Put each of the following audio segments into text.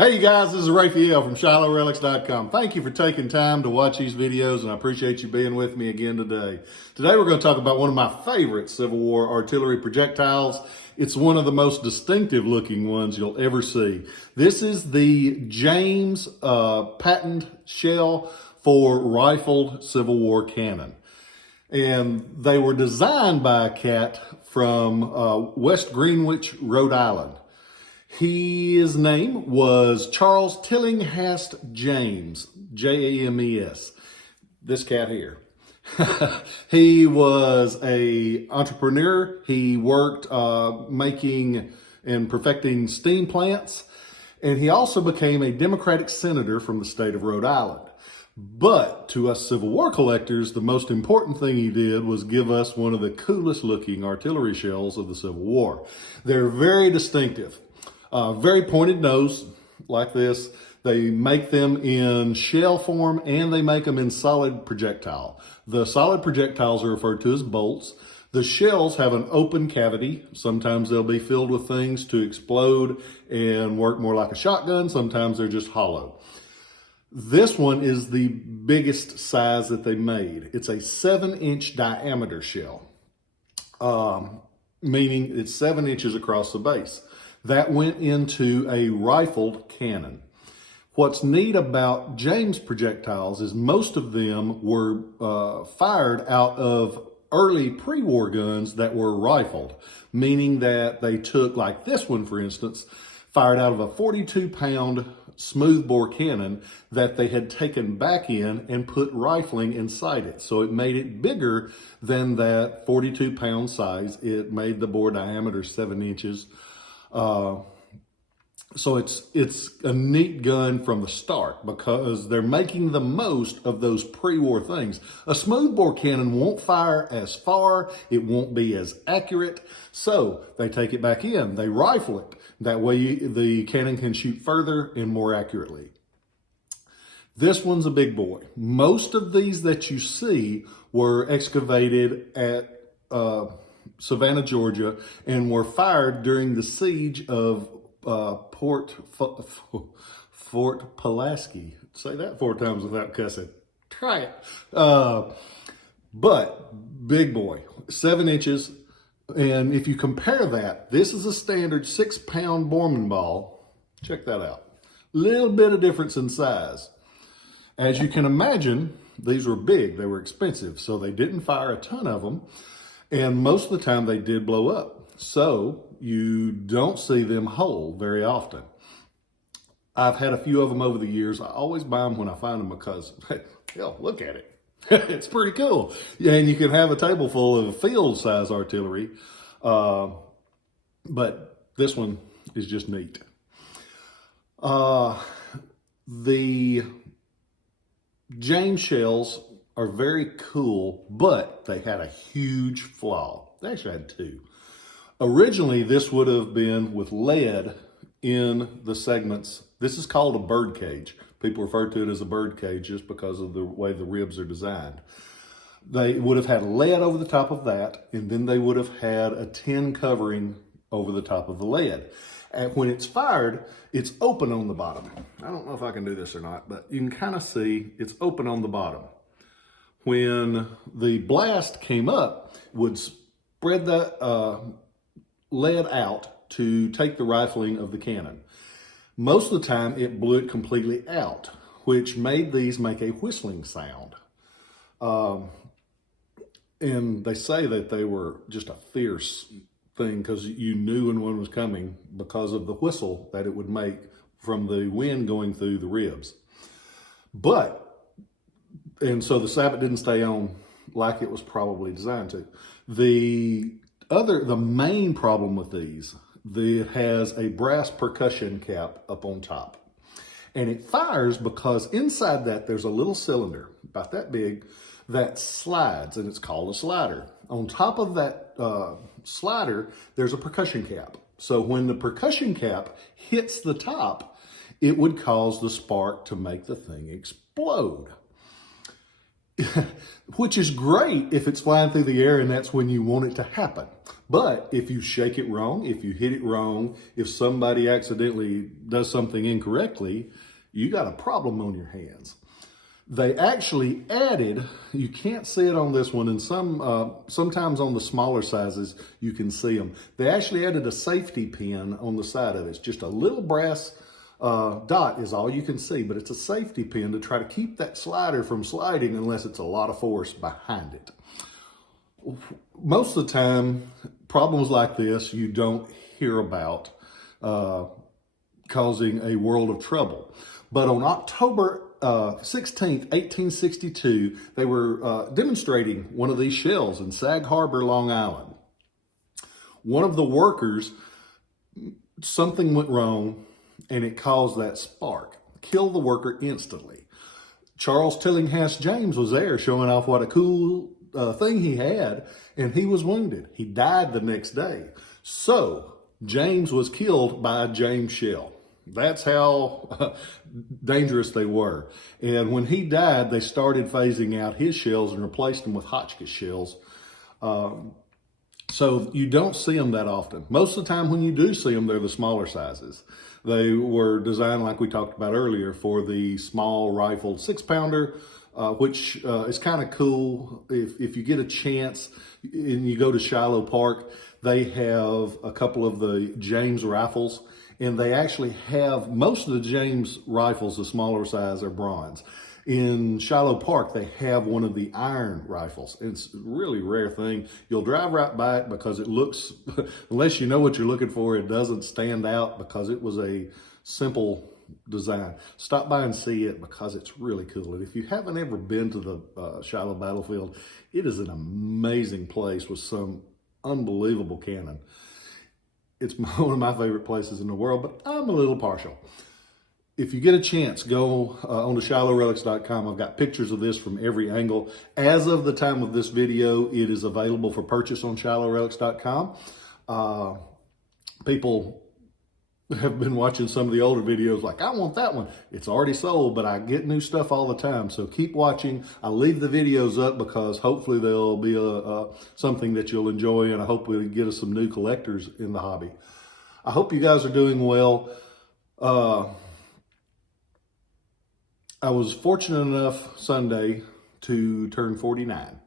Hey you guys, this is Rafael from Shiloh Thank you for taking time to watch these videos, and I appreciate you being with me again today. Today we're going to talk about one of my favorite Civil War artillery projectiles. It's one of the most distinctive looking ones you'll ever see. This is the James patent shell for rifled Civil War cannon. And they were designed by a cat from West Greenwich, Rhode Island. His name was Charles Tillinghast James, James. This cat here. He was an entrepreneur. He worked making and perfecting steam plants. And he also became a Democratic senator from the state of Rhode Island. But to us Civil War collectors, the most important thing he did was give us one of the coolest looking artillery shells of the Civil War. They're very distinctive. Very pointed nose like this. They make them in shell form and they make them in solid projectile. The solid projectiles are referred to as bolts. The shells have an open cavity. Sometimes they'll be filled with things to explode and work more like a shotgun. Sometimes they're just hollow. This one is the biggest size that they made. It's a 7-inch diameter shell, meaning it's 7 inches across the base. That went into a rifled cannon. What's neat about James projectiles is most of them were fired out of early pre-war guns that were rifled, meaning that they took, like this one for instance, fired out of a 42-pound smoothbore cannon that they had taken back in and put rifling inside it. So it made it bigger than that 42-pound size. It made the bore diameter 7 inches. So it's a neat gun from the start because they're making the most of those pre-war things. A smoothbore cannon won't fire as far, it won't be as accurate, so they take it back in, they rifle it. That way the cannon can shoot further and more accurately. This one's a big boy. Most of these that you see were excavated at Savannah, Georgia, and were fired during the siege of Fort Pulaski. Say that 4 times without cussing. Try it. But big boy, 7 inches. And if you compare that, this is a standard 6-pound Borman ball. Check that out. Little bit of difference in size. As you can imagine, these were big. They were expensive, so they didn't fire a ton of them. And most of the time they did blow up. So you don't see them whole very often. I've had a few of them over the years. I always buy them when I find them because, hell, look at it. It's pretty cool. Yeah, and you can have a table full of field size artillery. But this one is just neat. The James shells are very cool, but they had a huge flaw. They actually had 2. Originally, this would have been with lead in the segments. This is called a bird cage. People refer to it as a bird cage just because of the way the ribs are designed. They would have had lead over the top of that, and then they would have had a tin covering over the top of the lead. And when it's fired, it's open on the bottom. I don't know if I can do this or not, but you can kind of see it's open on the bottom. When the blast came up, would spread that lead out to take the rifling of the cannon. Most of the time, it blew it completely out, which made these make a whistling sound. And they say that they were just a fierce thing because you knew when one was coming because of the whistle that it would make from the wind going through the ribs. And so the sabot didn't stay on like it was probably designed to. The main problem with these, it has a brass percussion cap up on top. And it fires because inside that there's a little cylinder, about that big, that slides, and it's called a slider. On top of that slider, there's a percussion cap. So when the percussion cap hits the top, it would cause the spark to make the thing explode. which is great if it's flying through the air and that's when you want it to happen. But if you shake it wrong, if you hit it wrong, if somebody accidentally does something incorrectly, you got a problem on your hands. They actually added, you can't see it on this one, and sometimes on the smaller sizes, you can see them. They actually added a safety pin on the side of it. It's just a little brass dot is all you can see, but it's a safety pin to try to keep that slider from sliding unless it's a lot of force behind it. Most of the time, problems like this you don't hear about causing a world of trouble. But on October 16th, 1862, they were demonstrating one of these shells in Sag Harbor, Long Island. One of the workers, something went wrong and it caused that spark. Killed the worker instantly. Charles Tillinghast James was there showing off what a cool thing he had, and he was wounded. He died the next day. So James was killed by a James shell. That's how dangerous they were. And when he died, they started phasing out his shells and replaced them with Hotchkiss shells. So you don't see them that often. Most of the time when you do see them, they're the smaller sizes. They were designed, like we talked about earlier, for the small rifle 6-pounder, which is kind of cool. If you get a chance and you go to Shiloh Park, they have a couple of the James rifles, and they actually have, most of the James rifles, the smaller size, are bronze. In Shiloh Park, they have one of the iron rifles. It's a really rare thing. You'll drive right by it because it looks, unless you know what you're looking for, it doesn't stand out because it was a simple design. Stop by and see it because it's really cool. And if you haven't ever been to the Shiloh battlefield, it is an amazing place with some unbelievable cannon. It's one of my favorite places in the world, but I'm a little partial. If you get a chance, go on to ShilohRelics.com. I've got pictures of this from every angle. As of the time of this video, it is available for purchase on ShilohRelics.com. People have been watching some of the older videos like, I want that one. It's already sold, but I get new stuff all the time. So keep watching. I leave the videos up because hopefully there'll be something that you'll enjoy, and I hope we get us some new collectors in the hobby. I hope you guys are doing well. I was fortunate enough Sunday to turn 49.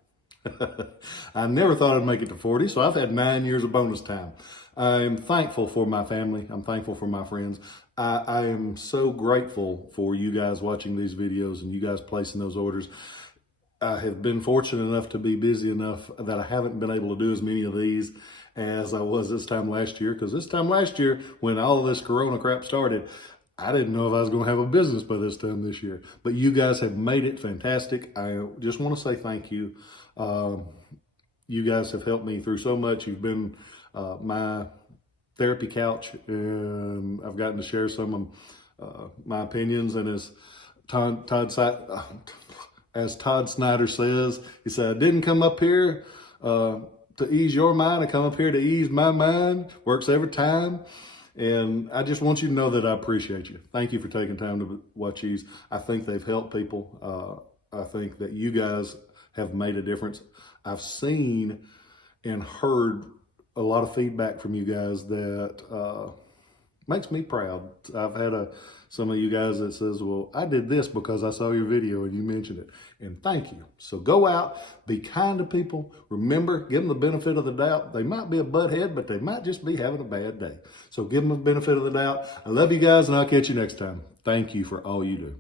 I never thought I'd make it to 40, so I've had 9 years of bonus time. I'm thankful for my family. I'm thankful for my friends. I am so grateful for you guys watching these videos and you guys placing those orders. I have been fortunate enough to be busy enough that I haven't been able to do as many of these as I was this time last year, because this time last year, when all of this Corona crap started, I didn't know if I was going to have a business by this time this year. But you guys have made it fantastic. I just want to say thank you. You guys have helped me through so much. You've been my therapy couch, and I've gotten to share some of my opinions. And as Todd Snyder says, he said, I didn't come up here to ease your mind. I come up here to ease my mind. Works every time. And I just want you to know that I appreciate you. Thank you for taking time to watch these. I think they've helped people. I think that you guys have made a difference. I've seen and heard a lot of feedback from you guys that makes me proud. I've had some of you guys that says, well, I did this because I saw your video and you mentioned it. And thank you. So go out, be kind to people. Remember, give them the benefit of the doubt. They might be a butthead, but they might just be having a bad day. So give them the benefit of the doubt. I love you guys, and I'll catch you next time. Thank you for all you do.